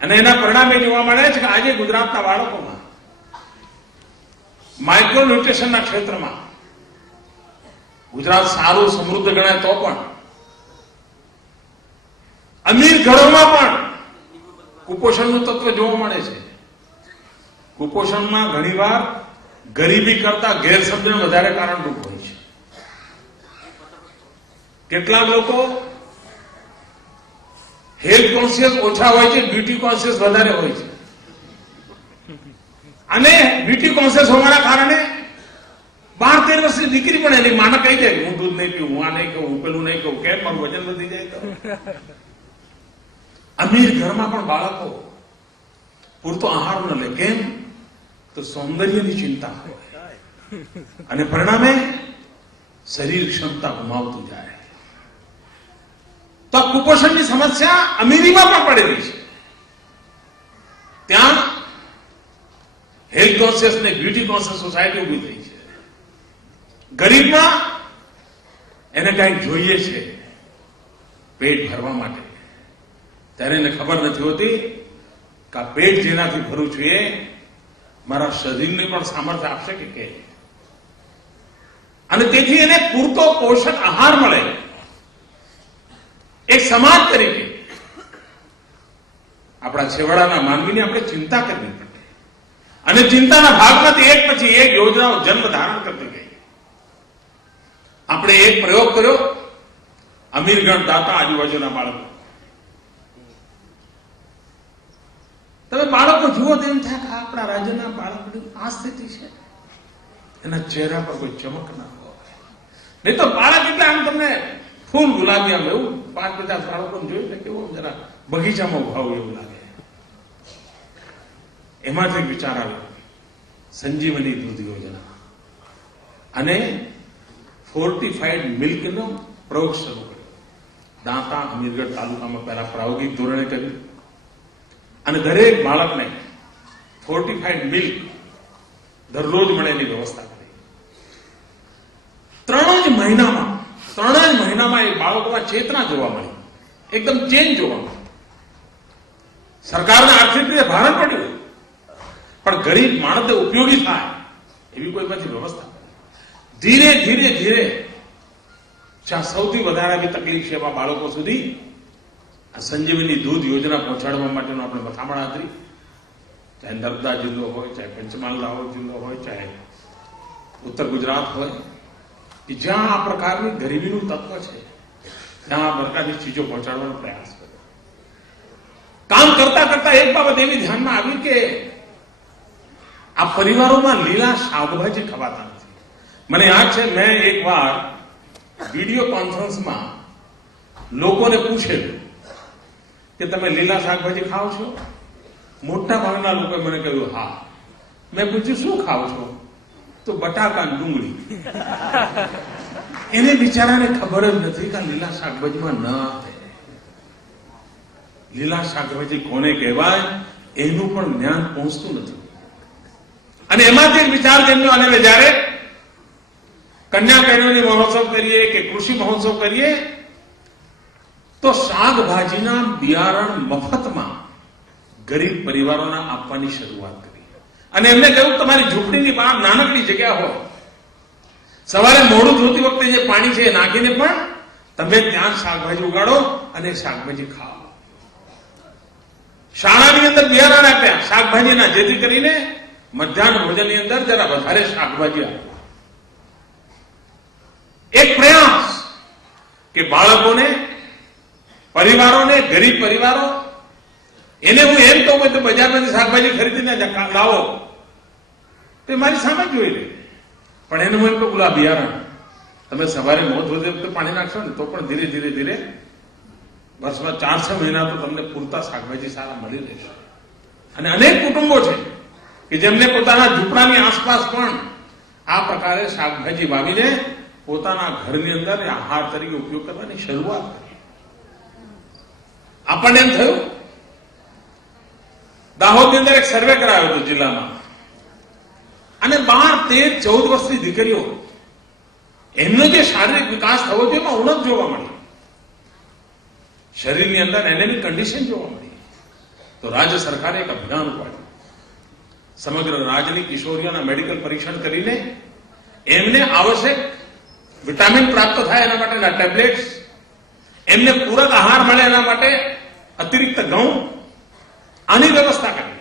અને એના પરિણામે જોવા મળે છે કે આજે ગુજરાતના બાળકોમાં માઇક્રોન્યુટ્રિશનના ક્ષેત્રમાં ગુજરાત સારું સમૃદ્ધ ગણાય તો પણ અમીર ઘરોમાં પણ કુપોષણનું તત્વ જોવા મળે છે. કુપોષણમાં ઘણીવાર ગરીબી કરતા ગેરસમજણ વધારે કારણરૂપ હોય છે. કેટલાક લોકો હેલ્થ કોન્શિયસ ઓછા હોય છે, બ્યુટી કોન્શિયસ વધારે હોય છે. અને બ્યુટી કોન્શિયસ હોવાના કારણે 12-13 વર્ષની દીકરી પણ એની માને કહી દે હું દૂધ નહીં પીવું, હું આ નહીં કહું, હું પેલું નહીં કહું, કેમ મારું વજન વધી જાય તો. અમીર ઘરમાં પણ બાળકો પૂરતો આહાર ન લે. કેમ? તો સૌંદર્યની ચિંતા હોય અને પરિણામે શરીર ક્ષમતા ગુમાવતું જાય. તો આ કુપોષણની સમસ્યા અમીરીમાં પણ પડેલી છે. ત્યાં હેલ્થ કોન્શિયસ ને બ્યુટી કોન્શિયસ સોસાયટી ઉભી થઈ છે. ગરીબમાં એને કંઈક જોઈએ છે પેટ ભરવા માટે, ત્યારે એને ખબર નથી હોતી કે આ પેટ જેનાથી ભરવું છું એ મારા શરીરને પણ સામર્થ્ય આપશે કે કેમ. અને તેથી એને પૂરતો પોષક આહાર મળે એક સમાજ તરીકે આપણા છેવાડાના માનવીની આપણે ચિંતા કરવી પડે. અને ચિંતાના ભાગમાંથી એક પછી એક યોજનાઓ જન્મ ધારણ કરતી ગઈ. આપણે એક પ્રયોગ કર્યો, અમીરગઢ દાતા આજુબાજુના બાળકો. તમે બાળકો જુઓ તો એમ થાય કે આપણા રાજ્યના બાળકોની આ સ્થિતિ છે, એના ચહેરા પર કોઈ ચમક ના હોય. નહીં તો બાળક એટલે આમ તમને ફૂલ ગુલાબી આમ એવું 5-50 બાળકોને જોયું ને કેવું જરા બગીચામાં ઉભા હોય એવું લાગે. એમાંથી વિચાર આવ્યો સંજીવની દૂધ યોજના અને ફોર્ટિફાઈડ મિલ્કનો પ્રયોગ શરૂ કર્યો. દાંતા અમીરગઢ તાલુકામાં પહેલા પ્રાયોગિક ધોરણે કર્યું અને દરેક બાળકને ફોર્ટિફાઈડ મિલ્ક દરરોજ મળે એની વ્યવસ્થા કરી. 3 જ મહિનામાં એ બાળકોમાં ચેતના જોવા મળી, એકદમ ચેન્જ જોવા મળી. સરકારને આર્થિક રીતે ભારણ પડ્યું, પણ ગરીબ માણસને ઉપયોગી થાય એવી કોઈ પછી વ્યવસ્થા કરી. ધીરે જ્યાં સૌથી વધારે આવી તકલીફ છે એવા બાળકો સુધી આ સંજીવની દૂધ યોજના પહોંચાડવા માટેનો આપણે મથામણ આદરી. ચાહે નર્મદા જિલ્લો હોય, ચાહે પંચમહાલ દાહોદ જિલ્લો હોય, ચાહે ઉત્તર ગુજરાત હોય, કે જ્યાં આ પ્રકારની ગરીબીનું તત્વ છે ત્યાં આ પ્રકારની ચીજો પહોંચાડવાનો પ્રયાસ કર્યો. કામ કરતા એક બાબત એવી ધ્યાનમાં આવી કે આ પરિવારોમાં લીલા શાકભાજી ખવાતા નથી. મને યાદ છે મેં એકવાર વિડીયો કોન્ફરન્સમાં લોકોને પૂછેલું કે તમે લીલા શાકભાજી ખાઓ છો? મોટા ભાગના લોકોએ મને કહ્યું હા. મેં પૂછ્યું શું ખાઓ છો? તો બટાકા ડુંગળી. એને બિચારાને ખબર જ નથી કે લીલા શાકભાજીમાં ન આવે. લીલા શાકભાજી કોને કહેવાય એનું પણ જ્ઞાન પહોંચતું નથી. અને એમાંથી એક વિચાર જન્મ્યો અને જયારે કન્યા કેળવણી મહોત્સવ કરીએ કે કૃષિ મહોત્સવ કરીએ તો શાકભાજીના બિયારણ મફતમાં ગરીબ પરિવારોના આપવાની શરૂઆત કરી. અને એમને કહ્યું તમારી ઝૂંપડીની બહાર નાનકડી જગ્યા હોય, સવારે મોડું જોતી વખતે જે પાણી છે એ નાખીને પણ તમે ત્યાં શાકભાજી ઉગાડો અને શાકભાજી ખાઓ. શાળાની અંદર બિયારણ આપ્યા શાકભાજીના, જેથી કરીને મધ્યાહન ભોજનની અંદર જરા વધારે શાકભાજી આપવા. એક પ્રયાસ કે બાળકોને, પરિવારોને, ગરીબ પરિવારો એને હું એમ કહું કે બજારમાંથી શાકભાજી ખરીદીને લાવો તો મારી સામે જોઈ લે, પણ એનું એમ કહું આ બિયારણ તમે સવારે મોત વધે વખતે પાણી નાખશો ને તો પણ ધીરે વર્ષમાં 4-6 મહિના તો તમને પૂરતા શાકભાજી સારા મળી રહેશે. અને અનેક કુટુંબો છે કે જેમને પોતાના ઝૂંપડાની આસપાસ પણ આ પ્રકારે શાકભાજી વાવીને પોતાના ઘરની અંદર આહાર તરીકે ઉપયોગ કરવાની શરૂઆત કરી. આપણને એમ થયું, દાહોદની અંદર એક સર્વે કરાયો હતો જિલ્લામાં, અને 12-13-14 વર્ષની દીકરીઓ એમનો જે શારીરિક વિકાસ થવો જોઈએ એમાં ઉણપ જોવા મળી. શરીરની અંદર એનેમિક કન્ડિશન જોવા મળી. તો રાજ્ય સરકારે એક અભિયાન ઉપાડ્યું. સમગ્ર રાજ્યની કિશોરીઓના મેડિકલ પરીક્ષણ કરીને એમને આવશ્યક વિટામિન પ્રાપ્ત થાય એના માટેના ટેબ્લેટ્સ, એમને પૂરક આહાર મળે એના માટે અતિરિક્ત ઘઉં, આની વ્યવસ્થા કરી,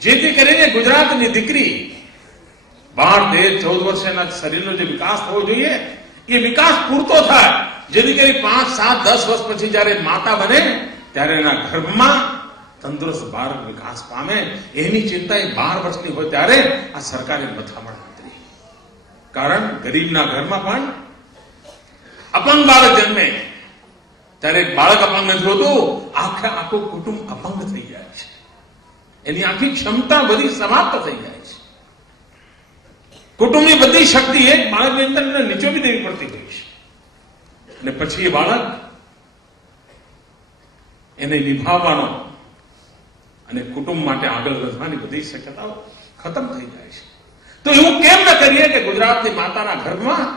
જેથી કરીને ગુજરાતની દીકરી 12, 13, 14 વર્ષના શરીરનો જે વિકાસ થવો જોઈએ એ વિકાસ પૂરતો થાય, જેથી કરી 5, 7, 10 વર્ષ પછી જયારે માતા બને ત્યારે એના ગર્ભમાં તંદુરસ્ત બાળક વિકાસ પામે. એની ચિંતા એ 12 વર્ષની હોય ત્યારે આ સરકારે મથામણ કરી. કારણ ગરીબના ઘરમાં પણ અપંગ બાળક જન્મે ત્યારે બાળક અપંગ નથી હોતું, આખું કુટુંબ અપંગ થઈ જાય છે. એની આખી ક્ષમતા બધી સમાપ્ત થઈ જાય છે. કુટુંબની બધી શક્તિ એક બાળકની અંદર નીચોવી દેવી પડતી હોય છે. અને પછી એ બાળક એને નિભાવવાનો અને કુટુંબ માટે આગળ વધવાની બધી શક્યતાઓ ખતમ થઈ જાય છે. તો એવું કેમ ન કરીએ કે ગુજરાતની માતાના ગર્ભમાં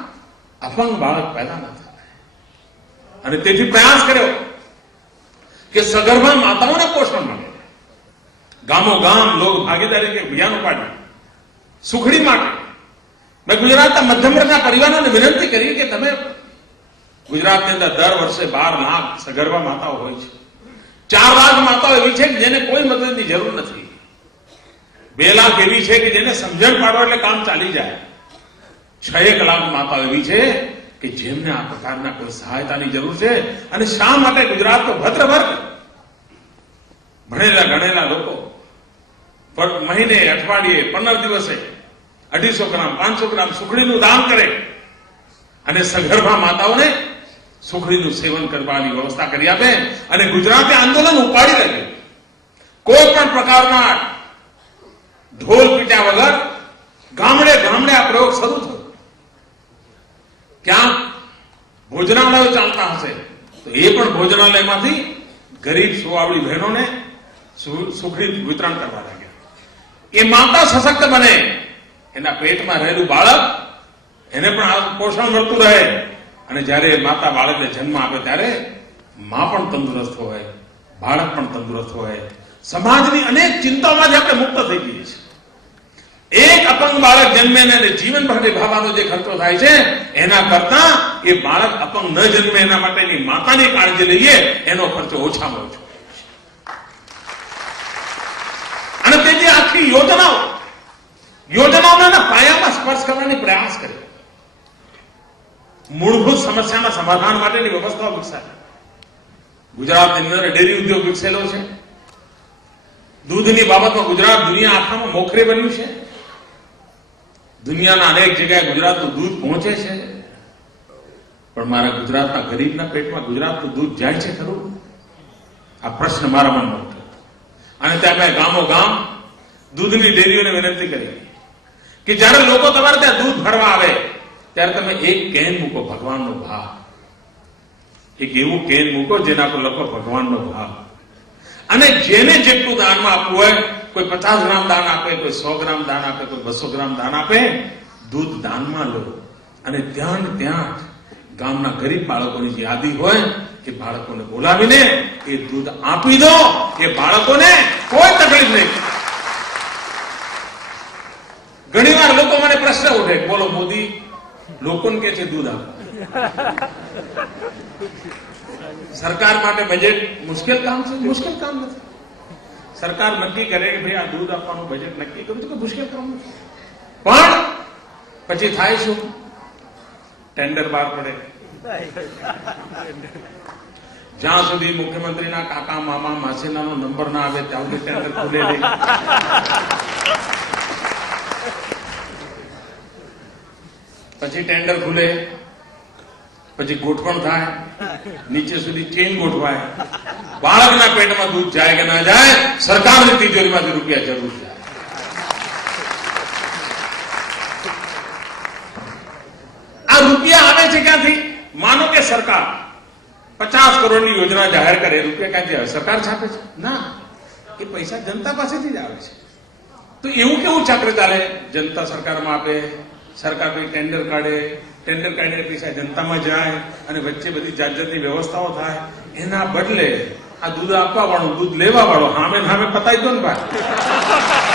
અપંગ બાળક પેદા ન થાય? અને તેથી પ્રયાસ કર્યો કે સગર્ભા માતાઓને પોષણ મળે. ગામો ગામ લોક ભાગીદારી કે અભિયાન ઉપાડ્યું સુખડી માટે. મેં ગુજરાતના મધ્યમ વર્ગના પરિવારોને વિનંતી કરી કે તમે ગુજરાતની અંદર દર વર્ષે 12 લાખ સગર્ભા માતાઓ હોય છે. 4 લાખ માતાઓ એવી છે કે જેને કોઈ મદદની જરૂર નથી. 2 લાખ એવી છે કે જેને સમજણ પાડો એટલે કામ ચાલી જાય. 6 લાખ માતાઓ એવી છે કે જેમને આ પ્રકારના કોઈ સહાયતાની જરૂર છે. અને શા માટે ગુજરાતનો ભદ્ર વર્ગ, ભણેલા ગણેલા લોકો મહિને, અઠવાડિયે, 15 દિવસે 250 ગ્રામ, 500 ગ્રામ સુખડીનું દાન કરે અને સગર્ભા માતાઓને સુખડીનું સેવન કરવાની વ્યવસ્થા કરી આપે. અને ગુજરાતે આંદોલન ઉપાડી રહ્યું. કોઈ પણ પ્રકારના ઢોલ પીટ્યા વગર ગામડે ગામડે આ પ્રયોગ શરૂ થયો. ક્યાં ભોજનાલયો ચાલતા હશે તો એ પણ ભોજનાલયમાંથી ગરીબ સુવાવડી બહેનોને સુખડી વિતરણ કરવા લાગ્યા. એ માતા સશક્ત બને, એના પેટમાં રહેલું બાળક એને પણ આ પોષણ મળતું રહે. અને જયારે માતા બાળકને જન્મ આપે ત્યારે માં પણ તંદુરસ્ત હોય, બાળક પણ તંદુરસ્ત હોય. સમાજની અનેક ચિંતાઓમાંથી આપણે મુક્ત થઈ જઈએ છીએ. એક અપંગ બાળક જન્મે અને જીવનભર નિભાવવાનો જે ખર્ચો થાય છે એના કરતા એ બાળક અપંગ ન જન્મે એના માટેની માતાની કાળજી લઈએ એનો ખર્ચો ઓછામાં ઓછો. અને તે જે આખી યોજનાઓના પાયામાં સ્પર્શ કરવાની પ્રયાસ કર્યો. મૂળભૂત સમસ્યાના સમાધાન માટેની વ્યવસ્થાઓ વિકસાવી. ગુજરાતની અંદર ડેરી ઉદ્યોગ વિકસેલો છે. દૂધની બાબતમાં ગુજરાત દુનિયા આખામાં મોખરે બન્યું છે. દુનિયાના અનેક જગ્યાએ ગુજરાતનું દૂધ પહોંચે છે. પણ મારા ગુજરાતના ગરીબના પેટમાં ગુજરાતનું દૂધ જાય છે ખરું? આ પ્રશ્ન મારા મનમાં ઉઠ્યો. અને ત્યાં મેં ગામો ગામ દૂધની ડેરીઓને વિનંતી કરી કે જયારે લોકો તમારે ત્યાં દૂધ ભરવા આવે ત્યારે તમે એક કેન મૂકો ભગવાનનો ભાવ. એક એવું કેન મૂકો જેના પર લખો ભગવાનનો ભાવ. અને જેને જેટલું દાનમાં આપવું હોય, કોઈ 50 ગ્રામ દાન આપે, કોઈ 100 ગ્રામ દાન આપે, કોઈ 200 ગ્રામ દાન આપે, દૂધ દાનમાં લો. અને ત્યાં ગામના ગરીબ બાળકોની જે યાદી હોય એ બાળકોને બોલાવીને એ દૂધ આપી દો. એ બાળકોને કોઈ તકલીફ નહીં. ઘણીવાર લોકો મને પ્રશ્ન ઉઠે, બોલો મોદી લોકોને કે છે દૂધ આપો. સરકાર માટે બજેટ મુશ્કેલ કામ છે? મુશ્કેલ કામ નથી. સરકાર નક્કી કરે કે ભાઈ આ દૂધ આપવાનું બજેટ નક્કી કર્યું તો કે મુશ્કેલ કામ નથી. પણ પછી થાય શું? ટેન્ડર બહાર પડે. જ્યાં સુધી મુખ્યમંત્રીના કાકા, મામા, માસીનાનો નંબર ના આવે ત્યાં સુધી ટેન્ડર ખુલે નહીં. પછી ટેન્ડર ખુલે, પછી ગોઠવણ થાય, નીચે સુધી ચેન ગોઠવાય. બાળકના પેટમાં દૂધ જાય કે ના જાય, સરકારની તિજોરીમાંથી રૂપિયા જરૂર જાય. આ રૂપિયા આવે છે ક્યાંથી? માનો કે સરકાર 50 કરોડની યોજના જાહેર કરે, રૂપિયા ક્યાંથી આવે? સરકાર છાપે છે? ના, એ પૈસા જનતા પાસેથી જ આવે છે. તો એવું કેવું ચક્ર ચાલે? જનતા સરકારમાં આપે, સરકાર કોઈ ટેન્ડર કાઢે, ટેન્ડર કાઢીને પૈસા જનતામાં જાય અને વચ્ચે બધી જાત જાતની વ્યવસ્થાઓ થાય. એના બદલે આ દૂધ આપવા વાળો દૂધ લેવા વાળો હામે ને હામે પતાવી દો ને ભાઈ